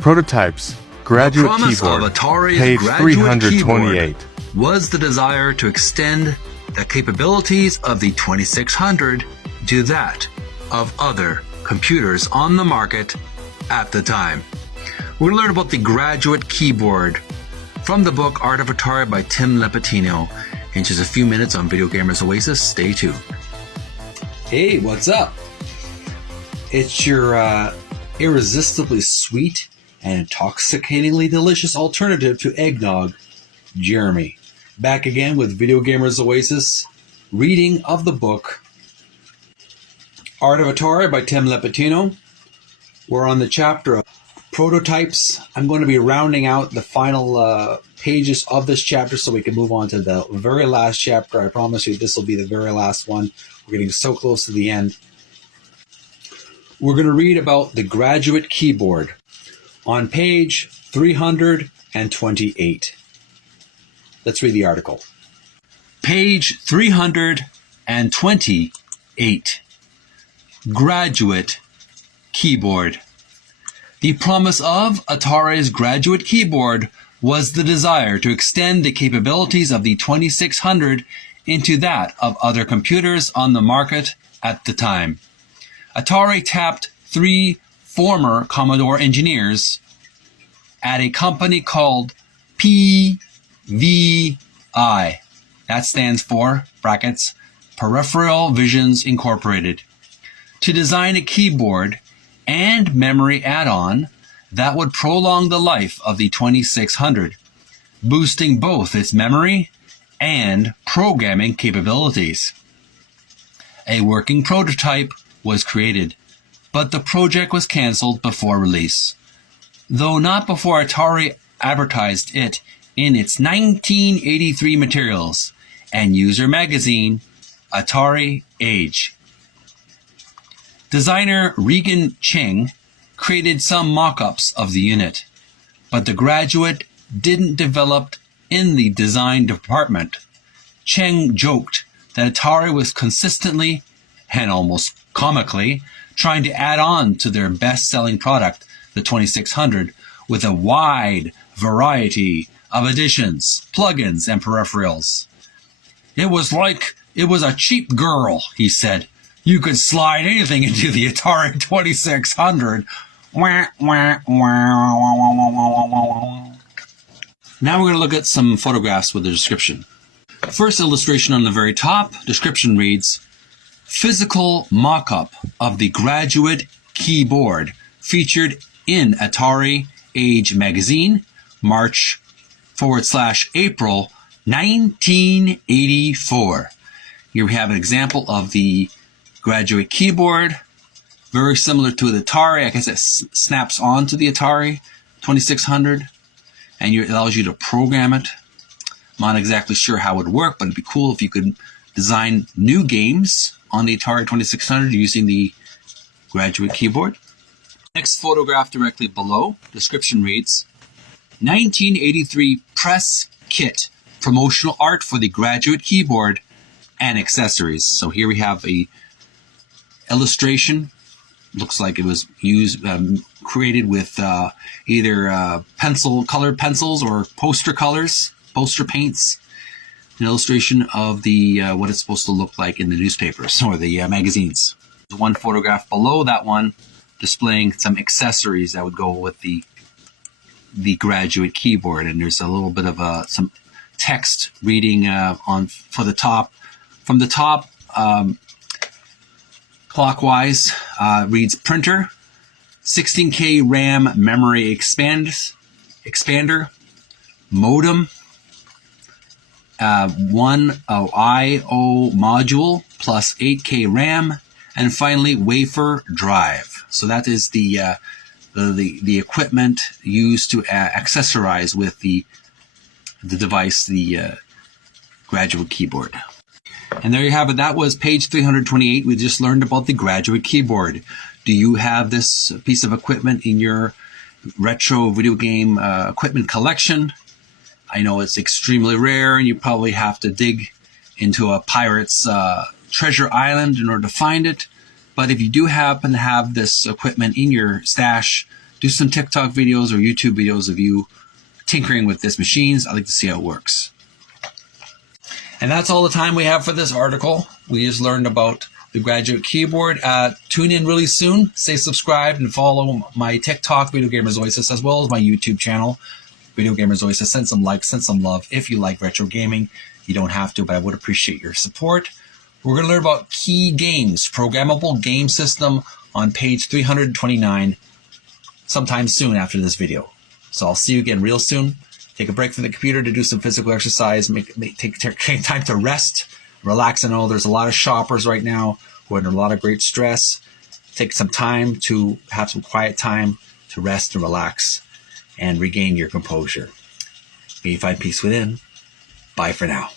Prototypes, graduate keyboard, of Atari's page graduate 328. keyboard was the desire to extend the capabilities of the 2600 to that of other computers on the market at the time. We're going to learn about the graduate keyboard from the book Art of Atari by Tim Lapetino in just a few minutes on Video Gamers Oasis. Stay tuned. Hey, what's up? It's your irresistibly sweet and intoxicatingly delicious alternative to eggnog, Jeremy. Back again with Video Gamers Oasis, reading of the book Art of Atari by Tim Lapetino. We're on the chapter of prototypes. I'm going to be rounding out the final pages of this chapter so we can move on to the very last chapter. I promise you this will be the very last one. We're getting so close to the end. We're going to read about the graduate keyboard on page 328. Let's read the article. Page 328. Graduate keyboard. The promise of Atari's graduate keyboard was the desire to extend the capabilities of the 2600 into that of other computers on the market at the time. Atari tapped 3 former Commodore engineers at a company called PVI. That stands for, brackets, Peripheral Visions Incorporated, to design a keyboard and memory add-on that would prolong the life of the 2600, boosting both its memory and programming capabilities. A working prototype was created, but the project was canceled before release, though not before Atari advertised it in its 1983 materials and user magazine, Atari Age. Designer Regan Cheng created some mock-ups of the unit, but the graduate didn't develop in the design department. Cheng joked that Atari was consistently, and almost comically, trying to add on to their best-selling product, the 2600, with a wide variety of additions, plugins, and peripherals. It was like it was a cheap girl, he said. You could slide anything into the Atari 2600. Now we're going to look at some photographs with a description. First illustration on the very top, description reads, physical mock-up of the graduate keyboard featured in Atari Age magazine, March/April 1984. Here we have an example of the graduate keyboard, very similar to the Atari. I guess it snaps onto the Atari 2600, and it allows you to program it. I'm not exactly sure how it would work, but it'd be cool if you could design new games on the Atari 2600 using the graduate keyboard. Next photograph directly below, description reads, 1983 press kit, promotional art for the graduate keyboard and accessories. So here we have a illustration. Looks like it was created with either colored pencils or poster colors, poster paints. An illustration of the what it's supposed to look like in the newspapers or the magazines. There's one photograph below that one displaying some accessories that would go with the graduate keyboard, and there's a little bit of some text reading from the top clockwise. Reads printer, 16K RAM memory expander, modem, one I/O module plus 8K RAM, and finally wafer drive. So that is the equipment used to accessorize with the device, the graduate keyboard. And there you have it. That was page 328. We just learned about the graduate keyboard. Do you have this piece of equipment in your retro video game equipment collection? I know it's extremely rare, and you probably have to dig into a pirate's treasure island in order to find it. But if you do happen to have this equipment in your stash, do some TikTok videos or YouTube videos of you tinkering with these machines. I'd like to see how it works. And that's all the time we have for this article. We just learned about the graduate keyboard. Tune in really soon. Stay subscribed and follow my TikTok, Video Gamers Oasis, as well as my YouTube channel, Video Gamers Oasis. Send some likes, send some love if you like retro gaming. You don't have to, but I would appreciate your support. We're going to learn about key games, programmable game system on page 329 sometime soon after this video. So I'll see you again real soon. Take a break from the computer to do some physical exercise. Take time to rest, relax. I know there's a lot of shoppers right now who are under a lot of great stress. Take some time to have some quiet time to rest and relax and regain your composure. May you find peace within. Bye for now.